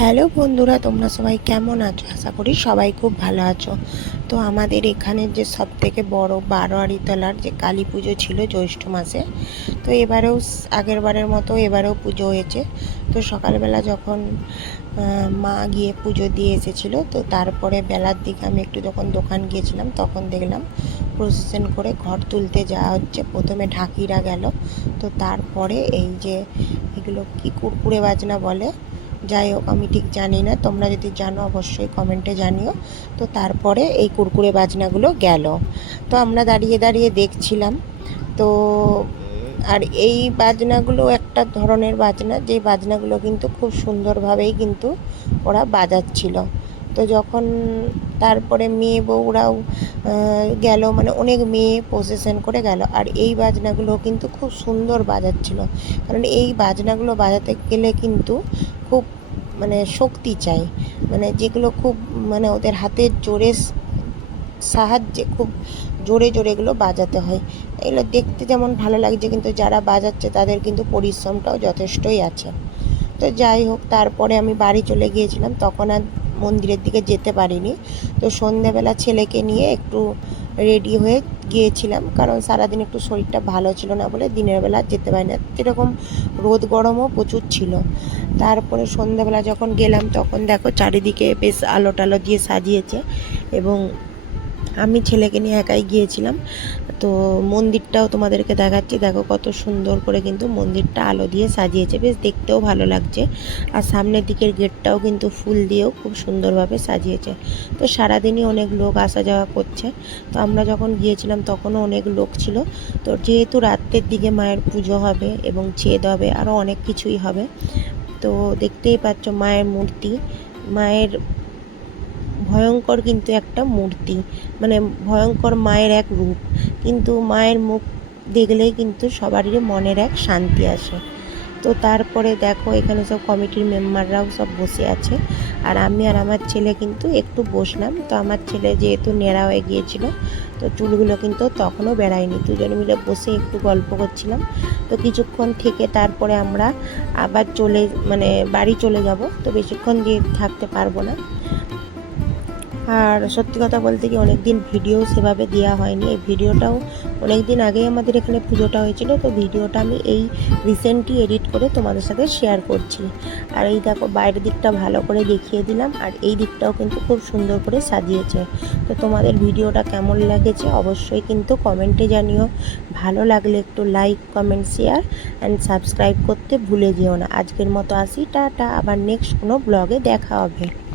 Hello বন্ধুরা, তোমরা সবাই কেমন আছো? আশা করি সবাই খুব ভালো আছো। তো আমাদের এখানে যে সব থেকে বড়ো বারোয়ারি তলার যে কালী পুজো ছিল জ্যৈষ্ঠ মাসে, তো এবারেও স- আগের বারের মতো এবারেও পুজো হয়েছে। তো সকালবেলা যখন মা গিয়ে পুজো দিয়ে এসেছিল, তো তারপরে বেলার দিকে আমি একটু যখন দোকান গিয়েছিলাম, তখন দেখলাম প্রসেশন করে ঘর তুলতে যাওয়া হচ্ছে। প্রথমে ঢাকিরা গেল, তো তারপরে এই যে এগুলো কি কুরকুরে বাজনা বলে যাই হোক, আমি ঠিক জানি না। তোমরা যদি জানো, অবশ্যই কমেন্টে জানিও। তো তারপরে এই কুরকুরে বাজনাগুলো গেল। তো আমরা দাঁড়িয়ে দাঁড়িয়ে দেখছিলাম। তো, আর এই বাজনাগুলো একটা ধরনের বাজনা। যে বাজনাগুলো কিন্তু খুব সুন্দরভাবেই কিন্তু ওরা বাজাচ্ছিল। তো যখন তারপরে মেয়ে বউরাও গেল মানে অনেক মেয়ে প্রসেশন করে গেল। আর এই বাজনাগুলো কিন্তু খুব সুন্দর বাজাচ্ছিল। কারণ এই বাজনাগুলো বাজাতে গেলে কিন্তু খুব মানে শক্তি চাই। মানে যেগুলো খুব মানে ওদের হাতের জোরে সাহায্যে খুব জোরে জোরে এগুলো বাজাতে হয়। এগুলো দেখতে যেমন ভালো লাগছে, কিন্তু যারা বাজাচ্ছে তাদের কিন্তু পরিশ্রমটাও যথেষ্টই আছে। তো যাই হোক, তারপরে আমি বাড়ি চলে গিয়েছিলাম, তখন আর মন্দিরের দিকে যেতে পারিনি। তো সন্ধ্যাবেলা ছেলেকে নিয়ে একটু রেডি হয়ে গিয়েছিলাম। কারণ সারাদিন একটু শরীরটা ভালো ছিল না বলে দিনের বেলা যেতে পারি না। যেরকম রোদ গরমও প্রচুর ছিল। তারপরে সন্ধ্যাবেলা যখন গেলাম তখন দেখো চারিদিকে বেশ আলো টালো দিয়ে সাজিয়েছে এবং আমি ছেলেকে নিয়ে একাই গিয়েছিলাম। তো মন্দিরটাও তোমাদেরকে দেখাচ্ছি। দেখো কত সুন্দর করে কিন্তু মন্দিরটা আলো দিয়ে সাজিয়েছে। বেশ দেখতেও ভালো লাগছে। আর সামনের দিকের গেটটাও কিন্তু ফুল দিয়েও খুব সুন্দরভাবে সাজিয়েছে। তো সারাদিনই অনেক লোক আসা যাওয়া করছে। তো আমরা যখন গিয়েছিলাম তখনও অনেক লোক ছিল। তো যেহেতু রাত্রের দিকে মায়ের পুজো হবে এবং ছেদ হবে, আরও অনেক কিছুই হবে। তো দেখতেই পাচ্ছ মায়ের মূর্তি। মায়ের ভয়ঙ্কর কিন্তু একটা মূর্তি মানে ভয়ঙ্কর মায়ের এক রূপ। কিন্তু মায়ের মুখ দেখলেই কিন্তু সবারই মনের এক শান্তি আসে। তো তারপরে দেখো এখানে সব কমিটির মেম্বাররাও সব বসে আছে। আর আমি আর আমার ছেলে কিন্তু একটু বসলাম। তো আমার ছেলে যেহেতু নেড়া হয়ে গিয়েছিল, তো চুলগুলো কিন্তু তখনও বেড়ায়নি। দুজন মিলে বসে একটু গল্প করছিলাম। তো কিছুক্ষণ থেকে তারপরে আমরা আবার চলে মানে বাড়ি চলে যাব। তো বেশিক্ষণ দিয়ে থাকতে পারব না। আর সত্যি কথা বলতে কি অনেক দিন ভিডিও সেভাবে দেওয়া হয়নি। এই ভিডিওটাও অনেক দিন আগেই আমাদের এখানে পুজোটা হয়েছিল, তো ভিডিওটা আমি এই রিসেন্টলি এডিট করে তোমাদের সাথে শেয়ার করছি। আর এই দেখো, বাইরের দিকটা ভালো করে দেখিয়ে দিলাম, আর এই দিকটাও কিন্তু খুব সুন্দর করে সাজিয়েছে। তো তোমাদের ভিডিওটা কেমন লাগেছে অবশ্যই কিন্তু কমেন্টে জানিও। ভালো লাগলে একটু like comment share and subscribe করতে ভুলে যেও না। আজকের মতো আসি, টাটা। আবার নেক্সট কোনো ব্লগে দেখা হবে।